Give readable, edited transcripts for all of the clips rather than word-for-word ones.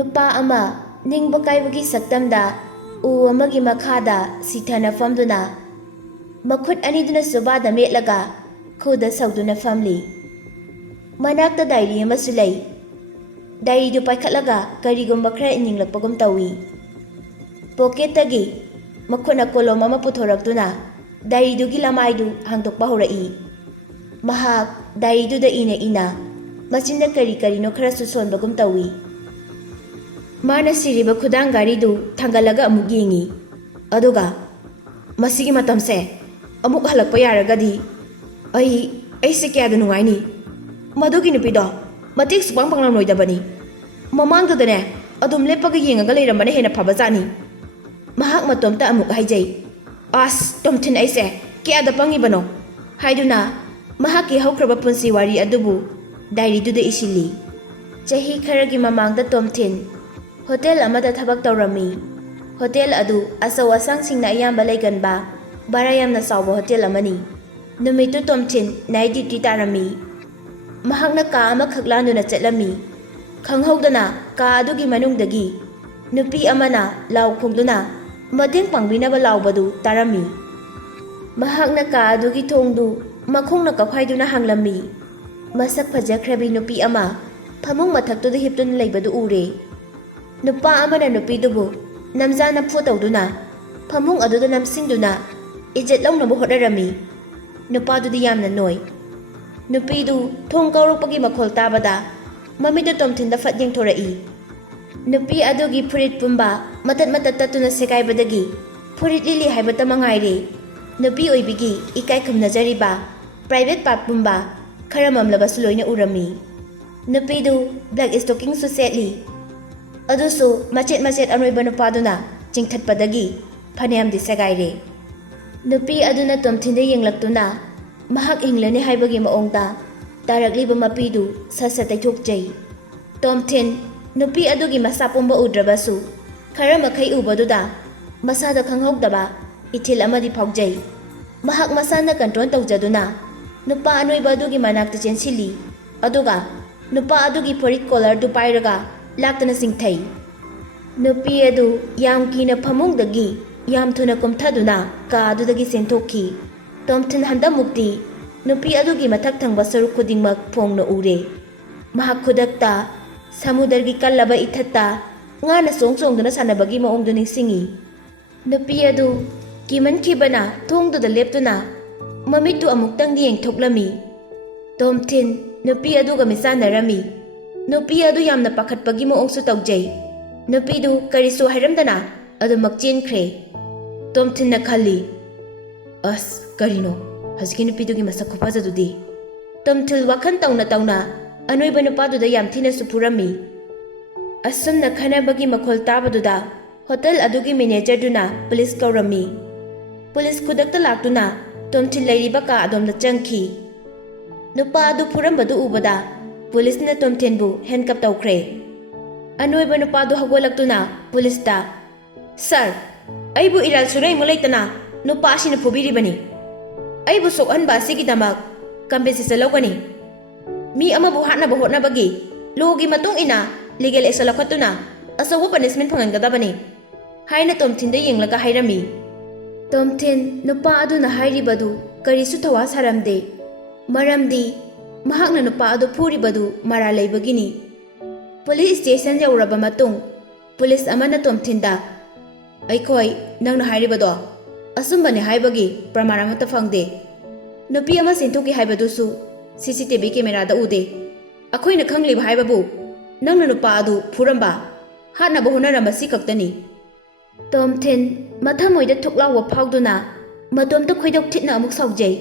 Nupa ama ningba kaibagi saktamda u amagi makhada sithana famduna makhut aniduna subada metlaga khuda sauduna famli manakta diary amasu lei diary du paikhatlaga karigumba khara ininglakpagum tawi pocket tagi makhuna kolom ama puthoraktuna diary du gi lamai du hangdokpa horai mahak diary du da ina machinda kari no khara su sonbagum tawi mana siriba khudang gari du thangalaga amuk yengi aduga masigi matamse amuk halakpa yaragadi ai se kya da nungai ni madugi nupido matik supang panglam loidabani mamang da ne adum lepaga yengaga leiramane hena phabajani mahak matomta amuk haijai as tomthin aise kya da pangi bano haiduna mahaki haukraba punsi wari adubu diary du da isili chahi kharagi mamangda tomthin hotel amada thabak tawrami hotel adu asaw asang singna ayamba leiganba barayamna sawba hotel amani numitu tomthin night duty tarami mahakna ka ama khaklanduna chetlami khanghaudana ka adugi manungdagi nupi amana law khongduna mateng pangbinaba lawbadu tarami mahakna ka adugi thongdu makhongna kakhaiduna hanglami masak phajakhrabi nupi ama phamung mathaktuda hiptun leibadu ure nupa amana nupi dubu namjana photawduna phamung aduda namsingduna ijet lawnaba hodarami nupa dudi yamna noi nupi du thong kaurupagi makhol tabada mamidu tomthinda fat yengthorai nupi adugi phurit pumba matat tatuna sekaibadagi phurit lili haibata mangaire nupi oibigi ikai khumnajariba private part pumba kharamamlaba suloina urami nupi du black stocking su setli adusu machet anoiba nupaduna chingthatpadagi phanayamdi sagaire nupi aduna tomthinda yenglaktuna mahak hinglani haibagi maongta tarakliba mapidu sasa taithokjai tomthin nupi adugi masa pumba udrabasu khara makhai ubaduda masada khanghokdaba ithil amadi phaujai mahak masana control tawjaduna nupa anoiba adugi manakta chensili aduga nupa adugi phorit collar du pairaga laktana singthai nupi adu yam kina phamungdagi yam thuna kumthaduna ka adudagi sentokhi tomthin handamukti nupi adugi mathak thangba saruk khudingmak phongna ure mahak khudakta samudargi kallaba ithatta ngana songduna sanabagi maongdu ningsingi nupi adu kiman khibana thongduda leptuna mamitu amuktang yeng thoklami tomthin nupi aduga misanarami nupi adu yamna pakhatpagi maongsu tawjai nupi du karisu hairamdana adumak chenkhre tomthinna khali as karino haziki nupi dugi masak khupajadudi tomthil wakhan tauna anoiba nupaduda yamthina supurami asumna khanabagi makhol tabaduda hotel adugi manager duna police kaurami police khudakta laktuna tomthil leiriba ka adomna changki nupa adu phurambadu ubada police na tomthinbu handcuff tawkhre anoiba nupadu hagolaktuna police ta sir aibu iral surai mulaitana nupa asina phubiribani aibu sokhanba asigidamak compensation lawgani mi amabu hatnaba hotnabagi logi matung ina legal action lakhatuna asawa punishment phangangadabani haina tomthinda yenglaga hairami tomthin nupa aduna hairibadu karisu thawa saramde maramdi mahakna nupa adu phuribadu mara leibagini police station yauraba matung police amana tomthinda aikoi nangna hairibado asumbani haibagi pramana mata phangde nupi ama sinthuki haibadusu cctv camera da ude akhoina khangli haibabu nangna nupa adu phuramba hatna bahunaramba sikaktani tomthin mathamoida thuklawa phawduna matomta khoidok thitna amuk saujai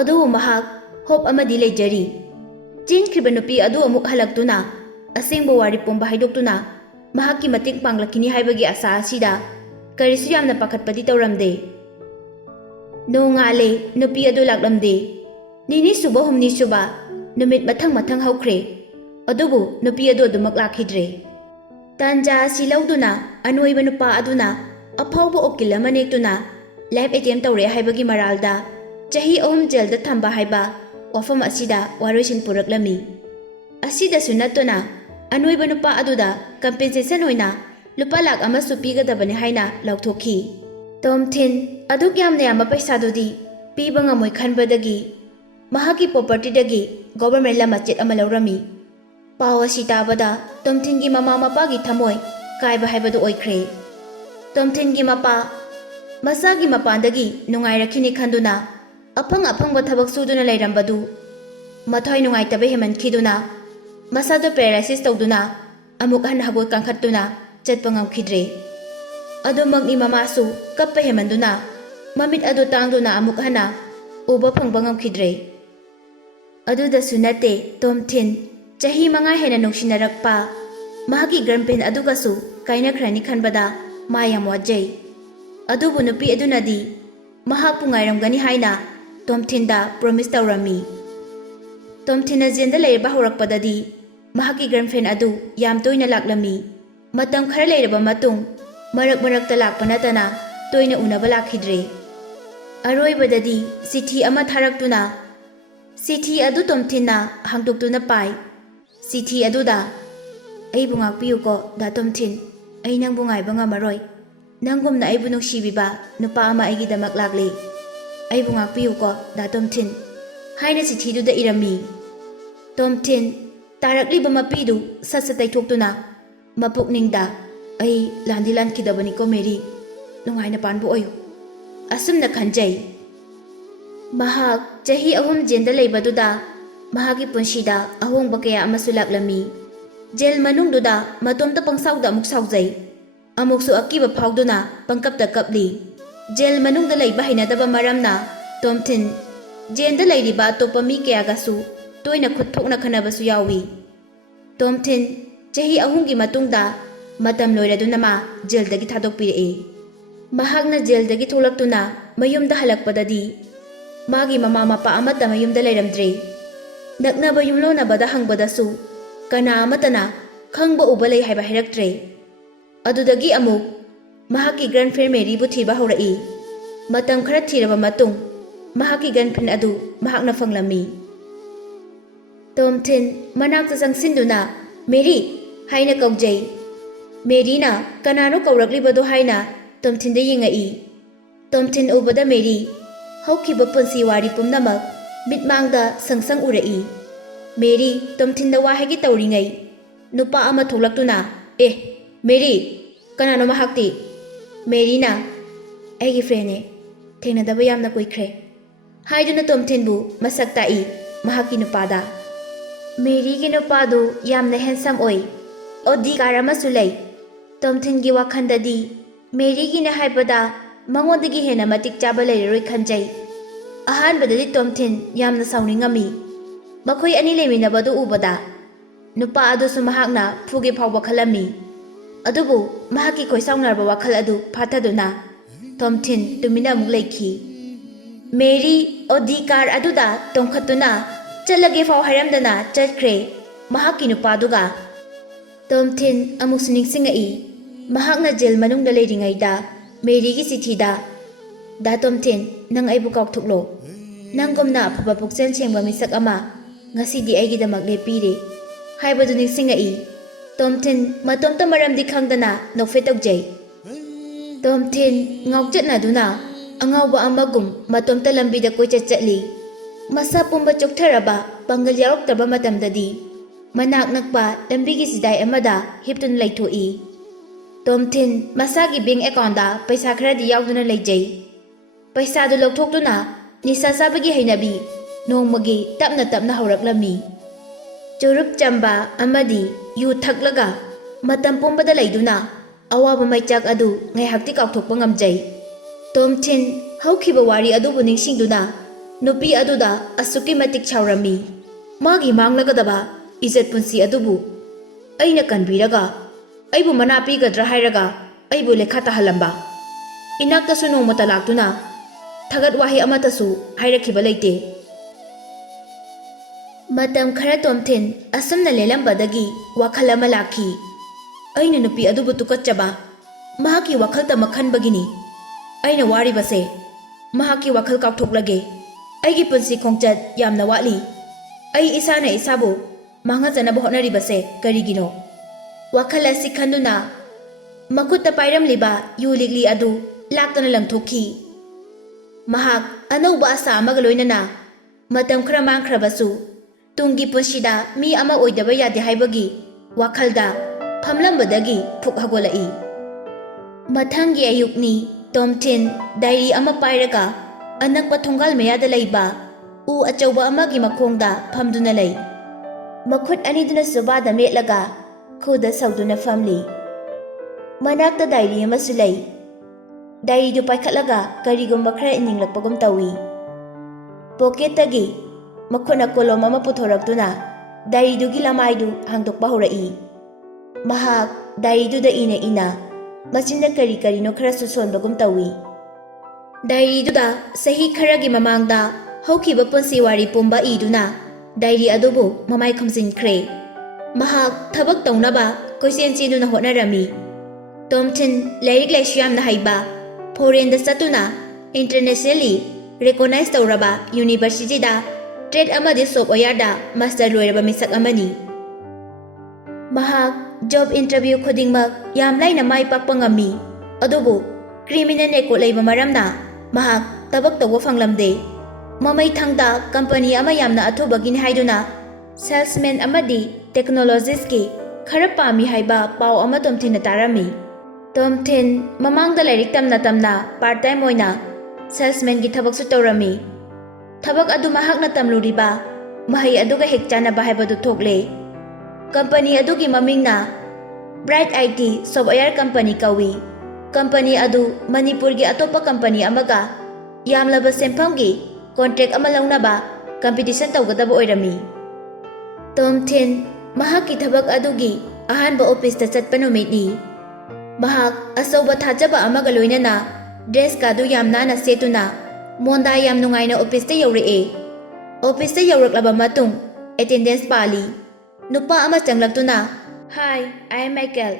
adu mahak hope amadi leijari chinkhriba nupi adu amuk halaktuna asengba wari pomba haidoktuna mahakki matik panglakini haibagi asa asida karisu yamna pakhatpadi tawramde nongale nupi adu laklamde nini suba humni suba numit mathang haukhre adubu nupi adu adumak lakhidre tanja silauduna anoiba nupa aduna afawba okil amanektuna live attempt tawre haibagi maralda chahi ahum jail da thamba haiba wafam asida waroisin puraklami asida sunatuna ꯑꯅꯣꯏꯕ ꯅꯨꯄꯥ ꯑꯗꯨꯗ compensation ꯑꯣꯏꯅ ꯂꯨꯄꯥ ꯂꯥꯛ ꯑꯃꯁꯨ ꯄꯤꯒꯗꯕꯅꯤ ꯍꯥꯏꯅ ꯂꯥꯎꯊꯣꯛꯈꯤ꯫ ꯇꯣꯝꯊꯤꯟ ꯑꯗꯨꯛ ꯌꯥꯝꯅ ꯌꯥꯝꯕ ꯄꯩꯁꯥꯗꯨꯗꯤ ꯄꯤꯕ ꯉꯝꯃꯣꯏ ꯈꯟꯕꯗꯒꯤ ꯃꯍꯥꯛꯀꯤ ꯄ꯭ꯔꯣꯄꯔꯇꯤꯗꯒꯤ ꯒꯣꯚꯔꯟꯃꯦꯟꯠ ꯃꯆꯦꯠ ꯑꯃ ꯂꯧꯔꯝꯃꯤ꯫ ꯄꯥꯎ ꯑꯁꯤ ꯇꯥꯕꯗ ꯇꯣꯝꯊꯤꯟꯒꯤ ꯃꯃꯥ ꯃꯄꯥꯒꯤ ꯊꯃꯣꯏ ꯀꯥꯏꯕ ꯍꯥꯏꯕꯗꯨ ꯑꯣꯏꯈ꯭ꯔꯦ꯫ ꯇꯣꯝꯊꯤꯟꯒꯤ ꯃꯄꯥ ꯃꯆꯥꯒꯤ ꯃꯄꯥꯟꯗꯒꯤ ꯅꯨꯡꯉꯥꯏꯔꯛꯈꯤꯅꯤ ꯈꯟꯗꯨꯅ ꯑꯐꯪ ꯑꯐꯪꯕ ꯊꯕꯛ ꯁꯨꯗꯨꯅ ꯂꯩꯔꯝꯕꯗꯨ ꯃꯊ꯭ꯋꯥꯏ ꯅꯨꯡꯉꯥꯏꯇꯕ ꯍꯦꯃꯟꯈꯤꯗꯨꯅ ꯃꯁꯥꯗꯨ ꯄꯦꯔꯥꯂꯥꯏꯁꯤꯁ ꯇꯧꯗꯨꯅ ꯑꯃꯨꯛ ꯍꯟꯅ ꯍꯧꯒꯠ ꯀꯥꯡꯈꯠꯇꯨꯅ ꯆꯠꯄ ꯉꯝꯈꯤꯗ꯭ꯔꯦ꯫ ꯑꯗꯨꯃꯛꯅꯤ ꯃꯃꯥꯁꯨ ꯀꯞꯄ ꯍꯦꯃꯟꯗꯨꯅ ꯃꯃꯤꯠ ꯑꯗꯨ ꯇꯥꯡꯗꯨꯅ ꯑꯃꯨꯛ ꯍꯟꯅ ꯎꯕ ꯐꯪꯕ ꯉꯝꯈꯤꯗ꯭ꯔꯦ꯫ ꯑꯗꯨꯗꯁꯨ ꯅꯠꯇꯦ ꯇꯣꯝꯊꯤꯟ ꯆꯍꯤ 5 ꯍꯦꯟꯅ ꯅꯨꯡꯁꯤꯅꯔꯛꯄ ꯃꯍꯥꯛꯀꯤ ꯒꯔꯜꯐ꯭ꯔꯦꯟ ꯑꯗꯨꯒꯁꯨ ꯀꯥꯏꯅꯈ꯭ꯔꯅꯤ ꯈꯟꯕꯗ ꯃꯥ ꯌꯥꯝ ꯋꯥꯖꯩ꯫ ꯑꯗꯨꯕꯨ ꯅꯨꯄꯤ ꯑꯗꯨꯅꯗꯤ ꯃꯍꯥꯛꯄꯨ ꯉꯥꯏꯔꯝꯒꯅꯤ ꯍꯥꯏꯅ ꯇꯣꯝꯊꯤꯟꯗ ꯄ꯭ꯔꯣꯃꯤꯁ ꯇꯧꯔꯝꯃꯤ꯫ ꯇꯣꯝꯊꯤꯟꯅ ꯖꯦꯜꯗ ꯂꯩꯔꯕ ꯍꯧꯔꯛꯄꯗꯗꯤ ꯃꯍꯥꯛꯀꯤ ꯒꯔꯜꯐ꯭ꯔꯦꯟ ꯑꯗꯨ ꯌꯥꯝ ꯇꯣꯏꯅ ꯂꯥꯛꯂꯝꯃꯤ꯫ ꯃꯇꯝ ꯈꯔ ꯂꯩꯔꯕ ꯃꯇꯨꯡ ꯃꯔꯛ ꯃꯔꯛꯇ ꯂꯥꯛꯄ ꯅꯠꯇꯅ ꯇꯣꯏꯅ ꯎꯅꯕ ꯂꯥꯛꯈꯤꯗ꯭ꯔꯦ꯫ ꯑꯔꯣꯏꯕꯗꯗꯤ ꯆꯤꯊꯤ ꯑꯃ ꯊꯥꯔꯛꯇꯨꯅ ꯆꯤꯊꯤ ꯑꯗꯨ ꯇꯣꯝꯊꯤꯟꯅ ꯍꯥꯡꯗꯣꯛꯇꯨꯅ ꯄꯥꯏ꯫ ꯆꯤꯊꯤ ꯑꯗꯨꯗ "ꯑꯩꯕꯨ ꯉꯥꯛꯄꯤꯌꯨꯀꯣ ꯗꯥ ꯇꯣꯝꯊꯤꯟ, ꯑꯩ ꯅꯪꯕꯨ ꯉꯥꯏꯕ ꯉꯝꯃꯔꯣꯏ꯫ ꯅꯪꯒꯨꯝꯅ ꯑꯩꯕꯨ ꯅꯨꯡꯁꯤꯕꯤꯕ ꯅꯨꯄꯥ ꯑꯃ ꯑꯩꯒꯤꯗꯃꯛ ꯂꯥꯛꯂꯦ꯫ ꯑꯩꯕꯨ ꯉꯥꯛꯄꯤꯌꯨꯀꯣ ꯗꯥ ꯇꯣꯝꯊꯤꯟ" ꯍꯥꯏꯅ ꯆꯤꯊꯤꯗꯨꯗ ꯏꯔꯝꯃꯤ꯫ ꯇꯣꯝꯊꯤꯟ ꯇꯥꯔꯛꯂꯤꯕ ꯃꯄꯤꯗꯨ ꯁꯠ ꯁꯠ ꯇꯩꯊꯣꯛꯇꯨꯅ ꯃꯄꯨꯛꯅꯤꯡꯗ "ꯑꯩ ꯂꯥꯟꯗꯤ ꯂꯥꯟꯈꯤꯗꯕꯅꯤꯀꯣ ꯃꯦꯔꯤ, ꯅꯨꯡꯉꯥꯏꯅ ꯄꯥꯟꯕ ꯑꯣꯏꯌꯨ" ꯑꯁꯨꯝꯅ ꯈꯟꯖꯩ꯫ ꯃꯍꯥꯛ ꯆꯍꯤ 3 ꯖꯦꯜꯗ ꯂꯩꯕꯗꯨꯗ ꯃꯍꯥꯛꯀꯤ ꯄꯨꯟꯁꯤꯗ ꯑꯍꯣꯡꯕ ꯀꯌꯥ ꯑꯃꯁꯨ ꯂꯥꯛꯂꯝꯃꯤ꯫ ꯖꯦꯜ ꯃꯅꯨꯡꯗꯨꯗ ꯃꯇꯣꯝꯇ ꯄꯪꯁꯥꯎꯗ ꯑꯃꯨꯛ ꯁꯥꯎꯖꯩ, ꯑꯃꯨꯛꯁꯨ ꯑꯀꯤꯕ ꯐꯥꯎꯗꯨꯅ ꯄꯪꯀꯞꯇ ꯀꯞꯂꯤ꯫ ꯖꯦꯜ ꯃꯅꯨꯡꯗ ꯂꯩꯕ ꯍꯩꯅꯗꯕ ꯃꯔꯝꯅ ꯇꯣꯝꯊꯤꯟ ꯖꯦꯜꯗ ꯂꯩꯔꯤꯕ ꯑꯇꯣꯞꯄ ꯃꯤ ꯀꯌꯥꯒꯁꯨ ꯇꯣꯏꯅ ꯈꯨꯠ ꯊꯣꯛꯅ ꯈꯟꯅꯕꯁꯨ ꯌꯥꯎꯏ꯫ ꯇꯣꯝꯊꯤꯟ ꯆꯍꯤ 3ꯒꯤ ꯃꯇꯨꯡꯗ ꯃꯇꯝ ꯂꯣꯏꯔꯗꯨꯅ ꯃꯥ ꯖꯦꯜꯗꯒꯤ ꯊꯥꯗꯣꯛꯄꯤꯔꯛꯏ꯫ ꯃꯍꯥꯛꯅ ꯖꯦꯜꯗꯒꯤ ꯊꯣꯛꯂꯛꯇꯨꯅ ꯃꯌꯨꯝꯗ ꯍꯜꯂꯛꯄꯗꯗꯤ ꯃꯥꯒꯤ ꯃꯃꯥ ꯃꯄꯥ ꯑꯃꯠꯇ ꯃꯌꯨꯝꯗ ꯂꯩꯔꯝꯗ꯭ꯔꯦ꯫ ꯅꯛꯅꯕ ꯌꯨꯝꯂꯣꯟꯅꯕꯗ ꯍꯪꯕꯗꯁꯨ ꯀꯅꯥ ꯑꯃꯠꯇꯅ ꯈꯪꯕ ꯎꯕ ꯂꯩ ꯍꯥꯏꯕ ꯍꯥꯏꯔꯛꯇ꯭ꯔꯦ꯫ ꯑꯗꯨꯗꯒꯤ ꯑꯃꯨꯛ ꯃꯍꯥꯛꯀꯤ ꯒꯔꯜꯐ꯭ꯔꯦꯟ ꯃꯦꯔꯤꯕꯨ ꯊꯤꯕ ꯍꯧꯔꯛꯏ꯫ ꯃꯇꯝ ꯈꯔ ꯊꯤꯔꯕ ꯃꯇꯨꯡ ꯃꯍꯥꯛꯀꯤ ꯒꯔꯜꯐ꯭ꯔꯦꯟ ꯑꯗꯨ ꯃꯍꯥꯛꯅ ꯐꯪꯂꯝꯃꯤ꯫ ꯇꯣꯝꯊꯤꯟ ꯃꯅꯥꯛꯇ ꯆꯪꯁꯤꯟꯗꯨꯅ "ꯃꯦꯔꯤ" ꯍꯥꯏꯅ ꯀꯧꯖꯩ꯫ ꯃꯦꯔꯤꯅ ꯀꯅꯥꯅꯣ ꯀꯧꯔꯛꯂꯤꯕꯗꯣ ꯍꯥꯏꯅ ꯇꯣꯝꯊꯤꯟꯗ ꯌꯦꯡꯉꯛꯏ꯫ ꯇꯣꯝꯊꯤꯟ ꯎꯕꯗ ꯃꯦꯔꯤ ꯍꯧꯈꯤꯕ ꯄꯨꯟꯁꯤ ꯋꯥꯔꯤ ꯄꯨꯝꯅꯃꯛ ꯃꯤꯠꯃꯥꯡꯗ ꯁꯪꯁꯪ ꯎꯔꯛꯏ꯫ ꯃꯦꯔꯤ ꯇꯣꯝꯊꯤꯟꯗ ꯋꯥ ꯍꯥꯏꯒꯦ ꯇꯧꯔꯤꯉꯩ ꯅꯨꯄꯥ ꯑꯃ ꯊꯣꯛꯂꯛꯇꯨꯅ "ꯑꯦ ꯃꯦꯔꯤ, ꯀꯅꯥꯅꯣ ꯃꯍꯥꯛꯇꯤ?" ꯃꯦꯔꯤꯅ "ꯑꯩꯒꯤ ꯐ꯭ꯔꯦꯟꯅꯦ, ꯊꯦꯡꯅꯗꯕ ꯌꯥꯝꯅ ꯀꯨꯏꯈ꯭ꯔꯦ" ꯍꯥꯏꯗꯨꯅ ꯇꯣꯝꯊꯤꯟꯕꯨ ꯃꯁꯛ ꯇꯥꯛꯏ ꯃꯍꯥꯛꯀꯤ ꯅꯨꯄꯥꯗ꯫ ꯃꯦꯔꯤꯒꯤ ꯅꯨꯄꯥꯗꯨ ꯌꯥꯝꯅ ꯍꯦꯟꯁꯝ ꯑꯣꯏ, ꯑꯣꯗꯤ ꯀꯥꯔ ꯑꯃꯁꯨ ꯂꯩ꯫ ꯇꯣꯝꯊꯤꯟꯒꯤ ꯋꯥꯈꯟꯗꯗꯤ ꯃꯦꯔꯤꯒꯤꯅꯦ ꯍꯥꯏꯕꯗ ꯃꯉꯣꯟꯗꯒꯤ ꯍꯦꯟꯅ ꯃꯇꯤꯛ ꯆꯥꯕ ꯂꯩꯔꯔꯣꯏ ꯈꯟꯖꯩ꯫ ꯑꯍꯥꯟꯕꯗꯗꯤ ꯇꯣꯝꯊꯤꯟ ꯌꯥꯝꯅ ꯁꯥꯎꯅꯤꯡꯉꯝꯃꯤ ꯃꯈꯣꯏ ꯑꯅꯤ ꯂꯩꯃꯤꯟꯅꯕꯗꯨ ꯎꯕꯗ꯫ ꯅꯨꯄꯥ ꯑꯗꯨꯁꯨ ꯃꯍꯥꯛꯅ ꯐꯨꯒꯦ ꯐꯥꯎꯕ ꯈꯜꯂꯝꯃꯤ꯫ ꯑꯗꯨꯕꯨ ꯃꯍꯥꯛꯀꯤ ꯈꯣꯏꯁꯥꯎꯅꯔꯕ ꯋꯥꯈꯜ ꯑꯗꯨ ꯐꯥꯊꯗꯨꯅ ꯇꯣꯝꯊꯤꯟ ꯇꯨꯃꯤꯟꯅ ꯑꯃꯨꯛ ꯂꯩꯈꯤ꯫ ꯃꯦꯔꯤ ꯑꯣꯗꯤ ꯀꯥꯔ ꯑꯗꯨꯗ ꯇꯣꯡꯈꯠꯇꯨꯅ ꯆꯠꯂꯒꯦ ꯐꯥꯎ ꯍꯥꯏꯔꯝꯗꯅ ꯆꯠꯈ꯭ꯔꯦ ꯃꯍꯥꯛꯀꯤ ꯅꯨꯄꯥꯗꯨꯒ꯫ ꯇꯣꯝꯊꯤꯟ ꯑꯃꯨꯛꯁꯨ ꯅꯤꯡꯁꯤꯡꯉꯛꯏ ꯃꯍꯥꯛꯅ ꯖꯦꯜ ꯃꯅꯨꯡꯗ ꯂꯩꯔꯤꯉꯩꯗ ꯃꯦꯔꯤꯒꯤ ꯆꯤꯊꯤꯗ "ꯗꯥ ꯇꯣꯝꯊꯤꯟ, ꯅꯪ ꯑꯩꯕꯨ ꯀꯥꯎꯊꯣꯛꯂꯣ꯫ ꯅꯪꯒꯨꯝꯅ ꯑꯐꯕ ꯄꯨꯛꯆꯦꯜ ꯁꯦꯡꯕ ꯃꯤꯁꯛ ꯑꯃ ꯉꯁꯤꯗꯤ ꯑꯩꯒꯤꯗꯃꯛ ꯂꯦꯞꯄꯤꯔꯦ" ꯍꯥꯏꯕꯗꯨ ꯅꯤꯡꯁꯤꯡꯉꯛꯏ꯫ ꯇꯣꯝꯊꯤꯟ ꯃꯇꯣꯝꯇ ꯃꯔꯝꯗꯤ ꯈꯪꯗꯅ ꯅꯣꯛꯐꯦꯠ ꯇꯧꯖꯩ꯫ ꯇꯣꯝꯊꯤꯟ ꯉꯥꯎꯆꯠꯅꯗꯨꯅ ꯑꯉꯥꯎꯕ ꯑꯃꯒꯨꯝ ꯃꯇꯣꯝꯇ ꯂꯝꯕꯤꯗ ꯀꯣꯏꯆꯠ ꯆꯠꯂꯤ꯫ ꯃꯁꯥ ꯄꯨꯝꯕ ꯆꯣꯛꯊꯔꯕ ꯄꯥꯡꯒꯜ ꯌꯥꯎꯔꯛꯇ꯭ꯔꯕ ꯃꯇꯝꯗꯗꯤ ꯃꯅꯥꯛ ꯅꯛꯄ ꯂꯝꯕꯤꯒꯤ ꯆꯤꯗꯥꯏ ꯑꯃꯗ ꯍꯤꯞꯇꯨꯅ ꯂꯩꯊꯣꯛꯏ꯫ ꯇꯣꯝꯊꯤꯟ ꯃꯁꯥꯒꯤ ꯕꯦꯡꯛ ꯑꯦꯀꯥꯎꯟꯗ ꯄꯩꯁꯥ ꯈꯔꯗꯤ ꯌꯥꯎꯗꯨꯅ ꯂꯩꯖꯩ꯫ ꯄꯩꯁꯥꯗꯨ ꯂꯧꯊꯣꯛꯇꯨꯅ ꯅꯤꯁꯥ ꯆꯥꯕꯒꯤ ꯍꯩꯅꯕꯤ ꯅꯣꯡꯃꯒꯤ ꯇꯞꯅ ꯇꯞꯅ ꯍꯧꯔꯛꯂꯝꯃꯤ꯫ ꯆꯨꯔꯨꯞ ꯆꯝꯕ ꯑꯃꯗꯤ ꯌꯨ ꯊꯛꯂꯒ ꯃꯇꯝ ꯄꯨꯝꯕꯗ ꯂꯩꯗꯨꯅ ꯑꯋꯥꯕ ꯃꯩꯆꯥꯛ ꯑꯗꯨ ꯉꯥꯏꯍꯥꯛꯇꯤ ꯀꯥꯎꯊꯣꯛꯄ ꯉꯝꯖꯩ꯫ ꯇꯣꯝꯊꯤꯟ ꯍꯧꯈꯤꯕ ꯋꯥꯔꯤ ꯑꯗꯨꯕꯨ ꯅꯤꯡꯁꯤꯡꯗꯨꯅ ꯅꯨꯄꯤ ꯑꯗꯨꯗ ꯑꯁꯨꯛꯀꯤ ꯃꯇꯤꯛ ꯁꯥꯎꯔꯝꯃꯤ꯫ ꯃꯥꯒꯤ ꯃꯥꯡꯂꯒꯗꯕ ꯏꯖꯠ ꯄꯨꯟꯁꯤ ꯑꯗꯨꯕꯨ ꯑꯩꯅ ꯀꯟꯕꯤꯔꯒ ꯑꯩꯕꯨ ꯃꯅꯥ ꯄꯤꯒꯗ꯭ꯔꯥ ꯍꯥꯏꯔꯒ ꯑꯩꯕꯨ ꯂꯩꯈꯥ ꯇꯥꯍꯜꯂꯝꯕ꯫ ꯏꯅꯥꯛꯇꯁꯨ ꯅꯣꯡꯃꯇ ꯂꯥꯛꯇꯨꯅ ꯊꯥꯒꯠ ꯋꯥꯍꯩ ꯑꯃꯠꯇꯁꯨ ꯍꯥꯏꯔꯛꯈꯤꯕ ꯂꯩꯇꯦ꯫ ꯃꯇꯝ ꯈꯔ ꯇꯣꯝꯊꯤꯟ ꯑꯁꯨꯝꯅ ꯂꯦꯜꯂꯝꯕꯗꯒꯤ ꯋꯥꯈꯜ ꯑꯃ ꯂꯥꯛꯈꯤ꯫ ꯑꯩꯅ ꯅꯨꯄꯤ ꯑꯗꯨꯕꯨ ꯇꯨꯀꯠꯆꯕ ꯃꯍꯥꯛꯀꯤ ꯋꯥꯈꯜꯇꯃꯛ ꯈꯟꯕꯒꯤꯅꯤ꯫ ꯑꯩꯅ ꯋꯥꯔꯤꯕꯁꯦ ꯃꯍꯥꯛꯀꯤ ꯋꯥꯈꯜ ꯀꯥꯎꯊꯣꯛꯂꯒꯦ꯫ ꯑꯩꯒꯤ ꯄꯨꯟꯁꯤ ꯈꯣꯡꯆꯠ ꯌꯥꯝꯅ ꯋꯥꯠꯂꯤ꯫ ꯑꯩ ꯏꯁꯥꯅ ꯏꯁꯥꯕꯨ ꯃꯥꯡꯍꯟꯖꯅꯕ ꯍꯣꯠꯅꯔꯤꯕꯁꯦ ꯀꯔꯤꯒꯤꯅꯣ? ꯋꯥꯈꯜ ꯑꯁꯤ ꯈꯟꯗꯨꯅ ꯃꯈꯨꯠꯇ ꯄꯥꯏꯔꯝꯂꯤꯕ ꯌꯨ ꯂꯤꯛꯂꯤ ꯑꯗꯨ ꯂꯥꯛꯇꯅ ꯂꯪꯊꯣꯛꯈꯤ꯫ ꯃꯍꯥꯛ ꯑꯅꯧꯕ ꯑꯁꯥ ꯑꯃꯒ ꯂꯣꯏꯅꯅ ꯃꯇꯝ ꯈꯔ ꯃꯥꯡꯈ꯭ꯔꯕꯁꯨ ꯇꯨꯡꯒꯤ ꯄꯨꯟꯁꯤꯗ ꯃꯤ ꯑꯃ ꯑꯣꯏꯗꯕ ꯌꯥꯗꯦ ꯍꯥꯏꯕꯒꯤ ꯋꯥꯈꯜꯗ ꯐꯝꯂꯝꯕꯗꯒꯤ ꯐꯨꯛ ꯍꯧꯒꯠꯂꯛꯏ꯫ ꯃꯊꯪꯒꯤ ꯑꯌꯨꯛꯅꯤ ꯇꯣꯝꯊꯤꯟ ꯗꯥꯏꯔꯤ ꯑꯃ ꯄꯥꯏꯔꯒ ꯑꯅꯛꯄ ꯊꯣꯡꯒꯥꯜ ꯃꯌꯥꯗ ꯂꯩꯕ ꯎ ꯑꯆꯧꯕ ꯑꯃꯒꯤ ꯃꯈꯣꯡꯗ ꯐꯝꯗꯨꯅ ꯂꯩ꯫ ꯃꯈꯨꯠ ꯑꯅꯤꯗꯨꯅ ꯁꯨꯕꯥꯗ ꯃꯦꯠꯂꯒ ꯈꯨꯗ ꯁꯧꯗꯨꯅ ꯐꯝꯂꯤ꯫ ꯃꯅꯥꯛꯇ ꯗꯥꯏꯔꯤ ꯑꯃꯁꯨ ꯂꯩ꯫ ꯗꯥꯏꯔꯤꯗꯨ ꯄꯥꯏꯈꯠꯂꯒ ꯀꯔꯤꯒꯨꯝꯕ ꯈꯔ ꯏꯅꯤꯡꯂꯛꯄꯒꯨꯝ ꯇꯧꯏ꯫ ꯄꯣꯀꯦꯠꯇꯒꯤ ꯃꯈꯨꯠꯅ ꯀꯣꯂꯣꯝ ꯑꯃ ꯄꯨꯊꯣꯔꯛꯇꯨꯅ ꯗꯥꯏꯔꯤꯗꯨꯒꯤ ꯂꯃꯥꯏꯗꯨ ꯍꯥꯡꯗꯣꯛꯄ ꯍꯧꯔꯛꯏ꯫ ꯃꯍꯥꯛ ꯗꯥꯏꯔꯤꯗꯨꯗ ꯏꯅ ꯃꯆꯤꯟꯗ ꯀꯔꯤ ꯀꯔꯤꯅꯣ ꯈꯔꯁꯨ ꯁꯣꯟꯕꯒꯨꯝ ꯇꯧꯏ꯫ ꯗꯥꯏꯔꯤꯗꯨꯗ ꯆꯍꯤ ꯈꯔꯒꯤ ꯃꯃꯥꯡꯗ ꯍꯧꯈꯤꯕ ꯄꯨꯟꯁꯤ ꯋꯥꯔꯤ ꯄꯨꯝꯕ ꯏꯗꯨꯅ ꯗꯥꯏꯔꯤ ꯑꯗꯨꯕꯨ ꯃꯃꯥꯏ ꯈꯨꯝꯖꯤꯟꯈ꯭ꯔꯦ꯫ ꯃꯍꯥꯛ ꯊꯕꯛ ꯇꯧꯅꯕ ꯀꯣꯏꯆꯦꯟ ꯆꯦꯟꯗꯨꯅ ꯍꯣꯠꯅꯔꯝꯃꯤ꯫ ꯇꯣꯝꯊꯤꯟ ꯂꯥꯏꯔꯤꯛ ꯂꯥꯏꯁꯨ ꯌꯥꯝꯅ ꯍꯩꯕ, ꯐꯣꯔꯦꯟꯗ ꯆꯠꯇꯨꯅ ꯏꯟꯇꯔꯅꯦꯁꯅꯦꯜꯂꯤ ꯔꯦꯀꯣꯅꯥꯏꯖ ꯇꯧꯔꯕ ꯌꯨꯅꯤꯚꯔꯁꯤꯇꯤꯗ ꯇ꯭ꯔꯦꯗ ꯑꯃꯗꯤ ꯁꯣꯐꯋꯦꯌꯔꯗ ꯃꯥꯁꯇꯔ ꯂꯣꯏꯔꯕ ꯃꯤꯁꯛ ꯑꯃꯅꯤ꯫ ꯃꯍꯥꯛ ꯖꯣꯕ ꯏꯟꯇꯔꯚ꯭ꯌꯨ ꯈꯨꯗꯤꯡꯃꯛ ꯌꯥꯝ ꯂꯥꯏꯅ ꯃꯥꯏ ꯄꯥꯛꯄ ꯉꯝꯃꯤ, ꯑꯗꯨꯕꯨ ꯀ꯭ꯔꯤꯃꯤꯅꯦꯜ ꯔꯦꯀꯣꯔꯗ ꯂꯩꯕ ꯃꯔꯝꯅ ꯃꯍꯥꯛ ꯊꯕꯛ ꯇꯧꯕ ꯐꯪꯂꯝꯗꯦ꯫ ꯃꯃꯩꯊꯪꯗ ꯀꯝꯄꯅꯤ ꯑꯃ ꯌꯥꯝꯅ ꯑꯊꯨꯕꯒꯤꯅꯤ ꯍꯥꯏꯗꯨꯅ ꯁꯦꯜꯁꯃꯦꯟ ꯑꯃꯗꯤ ꯇꯦꯛꯅꯣꯂꯣꯖꯤꯁꯀꯤ ꯈꯔ ꯄꯥꯝꯃꯤ ꯍꯥꯏꯕ ꯄꯥꯎ ꯑꯃ ꯇꯣꯝꯊꯤꯟꯅ ꯇꯥꯔꯝꯃꯤ꯫ ꯇꯣꯝꯊꯤꯟ ꯃꯃꯥꯡꯗ ꯂꯥꯏꯔꯤꯛ ꯇꯝꯅ ꯇꯝꯅ ꯄꯥꯔꯠ ꯇꯥꯏꯝ ꯑꯣꯏꯅ ꯁꯦꯜꯁꯃꯦꯟꯒꯤ ꯊꯕꯛꯁꯨ ꯇꯧꯔꯝꯃꯤ꯫ ꯊꯕꯛ ꯑꯗꯨ ꯃꯍꯥꯛꯅ ꯇꯝꯂꯨꯔꯤꯕ ꯃꯍꯩ ꯑꯗꯨꯒ ꯍꯦꯛ ꯆꯥꯟꯅꯕ ꯍꯥꯏꯕꯗꯨ ꯊꯣꯛꯂꯦ꯫ ꯀꯝꯄꯅꯤ ꯑꯗꯨꯒꯤ ꯃꯃꯤꯡꯅ ꯕ꯭ꯔꯥꯏꯠ IT ꯁꯣꯐꯋꯦꯌꯔ ꯀꯝꯄꯅꯤ ꯀꯧꯏ꯫ ꯀꯝꯄꯅꯤ ꯑꯗꯨ ꯃꯅꯤꯄꯨꯔꯒꯤ ꯑꯇꯣꯞꯄ ꯀꯝꯄꯅꯤ ꯑꯃꯒ ꯌꯥꯝꯂꯕ ꯁꯦꯟꯐꯝꯒꯤ ꯀꯣꯟꯇ꯭ꯔꯦꯛ ꯑꯃ ꯂꯧꯅꯕ ꯀꯝꯄꯤꯇꯤꯁꯟ ꯇꯧꯒꯗꯕ ꯑꯣꯏꯔꯝꯃꯤ꯫ ꯇꯣꯝꯊꯤꯟ ꯃꯍꯥꯛꯀꯤ ꯊꯕꯛ ꯑꯗꯨꯒꯤ ꯑꯍꯥꯟꯕ ꯑꯣꯐꯤꯁꯇ ꯆꯠꯄ ꯅꯨꯃꯤꯠꯅꯤ꯫ ꯃꯍꯥꯛ ꯑꯆꯧꯕ ꯊꯥꯖꯕ ꯑꯃꯒ ꯂꯣꯏꯅꯅ ꯗ꯭ꯔꯦꯁꯀꯥꯗꯨ ꯌꯥꯝ ꯅꯥꯟꯅ ꯁꯦꯠꯇꯨꯅ ꯃꯣꯟꯗꯥ ꯌꯥꯝ ꯅꯨꯡꯉꯥꯏꯅ ꯑꯣꯐꯤꯁꯇ ꯌꯧꯔꯛꯑꯦ꯫ ꯑꯣꯐꯤꯁꯇ ꯌꯧꯔꯛꯂꯕ ꯃꯇꯨꯡ ꯑꯦꯇꯦꯟꯗꯦꯟꯁ ꯄꯥꯜꯂꯤ꯫ ꯅꯨꯄꯥ ꯑꯃ ꯆꯪꯂꯛꯇꯨꯅ "ꯍꯥꯏ, ꯑꯥꯏ ꯑꯦꯝ ꯃꯥꯏꯀꯦꯜ"꯫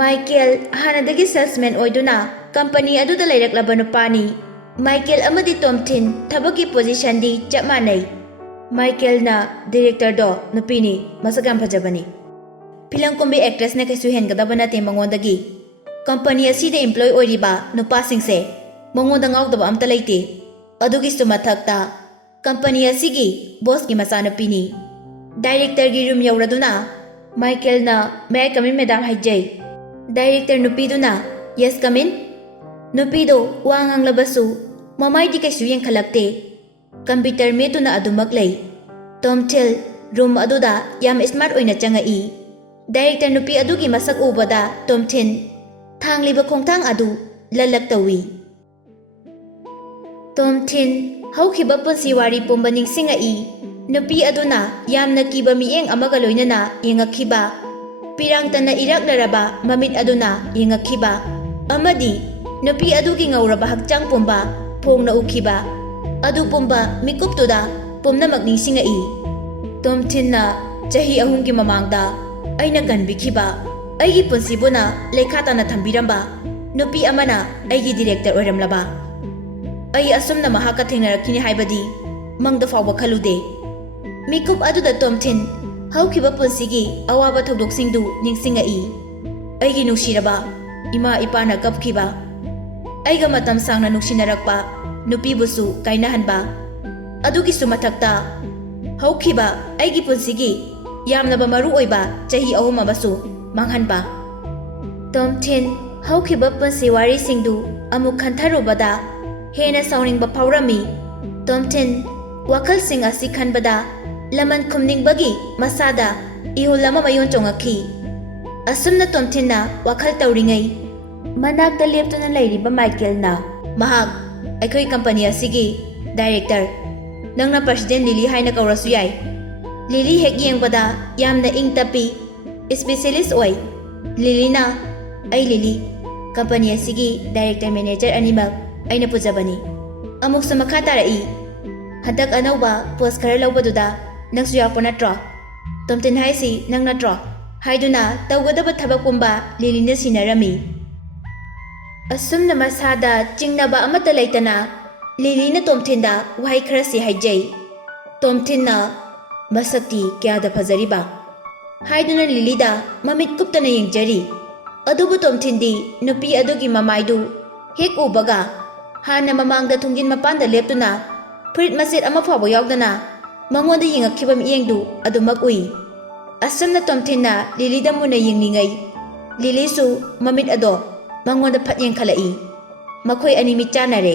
ꯃꯥꯏꯀꯦꯜ ꯍꯥꯟꯅꯗꯒꯤ ꯁꯦꯜꯁꯃꯦꯟ ꯑꯣꯏꯗꯨꯅ ꯀꯝꯄꯅꯤ ꯑꯗꯨꯗ ꯂꯩꯔꯛꯂꯕ ꯅꯨꯄꯥꯅꯤ꯫ ꯃꯥꯏꯀꯦꯜ ꯑꯃꯗꯤ ꯇꯣꯝꯊꯤꯟ ꯊꯕꯛꯀꯤ ꯄꯣꯖꯤꯁꯟꯗꯤ ꯆꯞ ꯃꯥꯟꯅꯩ꯫ ꯃꯥꯏꯀꯦꯜꯅ ꯗꯤꯔꯦꯛꯇꯔꯗꯣ ꯅꯨꯄꯤꯅꯤ, ꯃꯁꯛ ꯌꯥꯝ ꯐꯖꯕꯅꯤ꯫ ꯐꯤꯂꯝ ꯀꯨꯝꯕꯤ ꯑꯦꯛꯇ꯭ꯔꯦꯁꯅ ꯀꯩꯁꯨ ꯍꯦꯟꯒꯗꯕ ꯅꯠꯇꯦ ꯃꯉꯣꯟꯗꯒꯤ꯫ ꯀꯝꯄꯅꯤ ꯑꯁꯤꯗ ꯏꯝꯄ꯭ꯂꯣꯏ ꯑꯣꯏꯔꯤꯕ ꯅꯨꯄꯥꯁꯤꯡꯁꯦ ꯃꯉꯣꯟꯗ ꯉꯥꯎꯗꯕ ꯑꯝꯇ ꯂꯩꯇꯦ꯫ ꯑꯗꯨꯒꯤꯁꯨ ꯃꯊꯛꯇ ꯀꯝꯄꯅꯤ ꯑꯁꯤꯒꯤ ꯕꯣꯁꯀꯤ ꯃꯆꯥꯅꯨꯄꯤꯅꯤ꯫ ꯗꯥꯏꯔꯦꯛꯇꯔꯒꯤ ꯔꯨꯝ ꯌꯧꯔꯗꯨꯅ ꯃꯥꯏꯀꯦꯜꯅ "ꯃꯦ ꯑꯥꯏ ꯀꯝ ꯏꯟ ꯃꯦꯗꯥꯝ" ꯍꯥꯏꯖꯩ꯫ ꯗꯥꯏꯔꯦꯛꯇꯔ ꯅꯨꯄꯤꯗꯨꯅ "ꯌꯦꯁ ꯀꯝ ꯏꯟ". ꯅꯨꯄꯤꯗꯣ ꯋꯥ ꯉꯥꯡꯂꯕꯁꯨ ꯃꯃꯥꯏꯗꯤ ꯀꯩꯁꯨ ꯌꯦꯡꯈꯠꯂꯛꯇꯦ꯫ ꯀꯝꯄ꯭ꯌꯨꯇꯔ ꯃꯦꯠꯇꯨꯅ ꯑꯗꯨꯃꯛ ꯂꯩ꯫ ꯇꯣꯝꯊꯤꯟ ꯔꯨꯝ ꯑꯗꯨꯗ ꯌꯥꯝ ꯁ꯭ꯃꯥꯔꯠ ꯑꯣꯏꯅ ꯆꯪꯉꯛꯏ꯫ ꯗꯥꯏꯔꯦꯛꯇꯔ ꯅꯨꯄꯤ ꯑꯗꯨꯒꯤ ꯃꯁꯛ ꯎꯕꯗ ꯇꯣꯝꯊꯤꯟ ꯊꯥꯡꯂꯤꯕ ꯈꯣꯡꯊꯥꯡ ꯑꯗꯨ ꯂꯜꯂꯛ ꯇꯧꯏ꯫ ꯇꯣꯝꯊꯤꯟ ꯍꯧꯈꯤꯕ ꯄꯨꯟꯁꯤ ꯋꯥꯔꯤ ꯄꯨꯝꯕ ꯅꯤꯡꯁꯤꯡꯉꯛꯏ꯫ ꯅꯨꯄꯤ ꯑꯗꯨꯅ ꯌꯥꯝꯅ ꯀꯤꯕ ꯃꯤꯠꯌꯦꯡ ꯑꯃꯒ ꯂꯣꯏꯅꯅ ꯌꯦꯡꯉꯛꯈꯤꯕ, ꯄꯤꯔꯥꯡꯇꯟꯅ ꯏꯔꯛꯅꯔꯕ ꯃꯃꯤꯠ ꯑꯗꯨꯅ ꯌꯦꯡꯉꯛꯈꯤꯕ, ꯑꯃꯗꯤ ꯅꯨꯄꯤ ꯑꯗꯨꯒꯤ ꯉꯧꯔꯕ ꯍꯛꯆꯥꯡ ꯄꯨꯝꯕ ꯐꯣꯡꯅ ꯎꯈꯤꯕ, ꯑꯗꯨ ꯄꯨꯝꯕ ꯃꯤꯀꯨꯞꯇꯨꯗ ꯄꯨꯝꯅꯃꯛ ꯅꯤꯡꯁꯤꯡꯉꯛꯏ꯫ ꯇꯣꯝꯊꯤꯟꯅ ꯆꯍꯤ 3ꯒꯤ ꯃꯃꯥꯡꯗ ꯑꯩꯅ ꯀꯟꯕꯤꯈꯤꯕ, ꯑꯩꯒꯤ ꯄꯨꯟꯁꯤꯕꯨꯅ ꯂꯩꯈꯥ ꯇꯥꯅ ꯊꯝꯕꯤꯔꯝꯕ ꯅꯨꯄꯤ ꯑꯃꯅ ꯑꯩꯒꯤ ꯗꯤꯔꯦꯛꯇꯔ ꯑꯣꯏꯔꯝꯂꯕ꯫ ꯑꯩ ꯑꯁꯨꯝꯅ ꯃꯍꯥꯛꯀ ꯊꯦꯡꯅꯔꯛꯈꯤꯅꯤ ꯍꯥꯏꯕꯗꯤ ꯃꯪꯗ ꯐꯥꯎꯕ ꯈꯜꯂꯨꯗꯦ꯫ ꯃꯤꯀꯨꯞ ꯑꯗꯨꯗ ꯇꯣꯝꯊꯤꯟ ꯍꯧꯈꯤꯕ ꯄꯨꯟꯁꯤꯒꯤ ꯑꯋꯥꯕ ꯊꯧꯗꯣꯛꯁꯤꯡꯗꯨ ꯅꯤꯡꯁꯤꯡꯉꯛꯏ꯫ ꯑꯩꯒꯤ ꯅꯨꯡꯁꯤꯔꯕ ꯏꯃꯥ ꯏꯄꯥꯅ ꯀꯞꯈꯤꯕ, ꯑꯩꯒ ꯃꯇꯝ ꯁꯥꯡꯅ ꯅꯨꯡꯁꯤꯅꯔꯛꯄ ꯅꯨꯄꯤꯕꯨꯁꯨ ꯀꯥꯏꯅꯍꯟꯕ, ꯑꯗꯨꯒꯤꯁꯨ ꯃꯊꯛꯇ ꯍꯧꯈꯤꯕ ꯑꯩꯒꯤ ꯄꯨꯟꯁꯤꯒꯤ ꯌꯥꯝꯂꯕ ꯃꯔꯨ ꯑꯣꯏꯕ ꯆꯍꯤ 3 ꯑꯃꯁꯨ ꯃꯥꯡꯍꯟꯕ꯫ ꯇꯣꯝꯊꯤꯟ ꯍꯧꯈꯤꯕ ꯄꯨꯟꯁꯤ ꯋꯥꯔꯤꯁꯤꯡꯗꯨ ꯑꯃꯨꯛ ꯈꯟꯊꯔꯨꯕꯗ ꯍꯦꯟꯅ ꯁꯥꯎꯅꯤꯡꯕ ꯐꯥꯎꯔꯝꯃꯤ꯫ ꯇꯣꯝꯊꯤꯟ ꯋꯥꯈꯜꯁꯤꯡ ꯑꯁꯤ ꯈꯟꯕꯗ ꯂꯃꯟ ꯈꯨꯝꯅꯤꯡꯕꯒꯤ ꯃꯁꯥꯗ ꯏꯍꯨꯜ ꯑꯃ ꯃꯌꯣꯟ ꯆꯣꯡꯉꯛꯈꯤ꯫ ꯑꯁꯨꯝꯅ ꯇꯣꯝꯊꯤꯟꯅ ꯋꯥꯈꯜ ꯇꯧꯔꯤꯉꯩ ꯃꯅꯥꯛꯇ ꯂꯦꯞꯇꯨꯅ ꯂꯩꯔꯤꯕ ꯃꯥꯏꯀꯦꯜꯅ "ꯃꯍꯥꯛ ꯑꯩꯈꯣꯏ ꯀꯝꯄꯅꯤ ꯑꯁꯤꯒꯤ ꯗꯥꯏꯔꯦꯛꯇꯔ, ꯅꯪꯅ ꯄ꯭ꯔꯁꯤꯗꯦꯟ ꯂꯤꯂꯤ ꯍꯥꯏꯅ ꯀꯧꯔꯁꯨ ꯌꯥꯏ꯫ ꯂꯤꯂꯤ ꯍꯦꯛ ꯌꯦꯡꯕꯗ ꯌꯥꯝꯅ ꯏꯪ ꯇꯞꯄꯤ, ꯁ꯭ꯄꯦꯁꯤꯌꯦꯂꯤꯁ ꯑꯣꯏ꯫ ꯂꯤꯂꯤꯅ "ꯑꯩ ꯂꯤꯂꯤ, ꯀꯝꯄꯅꯤ ꯑꯁꯤꯒꯤ ꯗꯥꯏꯔꯦꯛꯇꯔ ꯃꯦꯅꯦꯖꯔ ꯑꯅꯤꯃꯛ ꯑꯩꯅ ꯄꯨꯖꯕꯅꯤ"꯫ ꯑꯃꯨꯛꯁꯨ ꯃꯈꯥ ꯇꯥꯔꯛꯏ "ꯍꯟꯗꯛ ꯑꯅꯧꯕ ꯄꯣꯁ ꯈꯔ ꯂꯧꯕꯗꯨꯗ ꯅꯪꯁꯨ ꯌꯥꯎꯄ ꯅꯠꯇ꯭ꯔꯣ? ꯇꯣꯝꯊꯤꯟ ꯍꯥꯏꯁꯤ ꯅꯪ ꯅꯠꯇ꯭ꯔꯣ?" ꯍꯥꯏꯗꯨꯅ ꯇꯧꯒꯗꯕ ꯊꯕꯛ ꯄꯨꯝꯕ ꯂꯤꯂꯤꯅ ꯁꯤꯟꯅꯔꯝꯃꯤ꯫ ꯑꯁꯨꯝꯅ ꯃꯁꯥꯗ ꯆꯤꯡꯅꯕ ꯑꯃꯠꯇ ꯂꯩꯇꯅ ꯂꯤꯂꯤꯅ ꯇꯣꯝꯊꯤꯟꯗ ꯋꯥꯍꯩ ꯈꯔꯁꯤ ꯍꯥꯏꯖꯩ꯫ ꯇꯣꯝꯊꯤꯟꯅ ꯃꯁꯛꯇꯤ ꯀꯌꯥꯗ ꯐꯖꯔꯤꯕ ꯍꯥꯏꯗꯨꯅ ꯂꯤꯂꯤꯗ ꯃꯃꯤꯠ ꯀꯨꯞꯇꯅ ꯌꯦꯡꯖꯔꯤ ꯑꯗꯨꯕꯨ ꯇꯣꯝꯊꯤꯟꯗꯤ ꯅꯨꯄꯤ ꯑꯗꯨꯒꯤ ꯃꯃꯥꯏꯗꯨ ꯍꯦꯛ ꯎꯕꯒ ꯍꯥꯟꯅ ꯃꯃꯥꯡꯗ ꯊꯣꯡꯖꯤꯟ ꯃꯄꯥꯟꯗ ꯂꯦꯞꯇꯨꯅ ꯐꯨꯔꯤꯠ ꯃꯆꯦꯠ ꯑꯃ ꯐꯥꯎꯕ ꯌꯥꯎꯗꯅ ꯃꯉꯣꯟꯗ ꯌꯦꯡꯉꯛꯈꯤꯕ ꯃꯤꯠꯌꯦꯡꯗꯨ ꯑꯗꯨꯃꯛ ꯎꯏ ꯑꯁꯨꯝꯅ ꯇꯣꯝꯊꯤꯟꯅ ꯂꯤꯂꯤꯗ ꯃꯨꯟꯅ ꯌꯦꯡꯂꯤꯉꯩ ꯂꯤꯂꯤꯁꯨ ꯃꯃꯤꯠ ꯑꯗꯣ ꯃꯉꯣꯟꯗ ꯐꯠ ꯌꯦꯡꯈꯠꯂꯛꯏ ꯃꯈꯣꯏ ꯑꯅꯤ ꯃꯤꯠ ꯆꯥꯟꯅꯔꯦ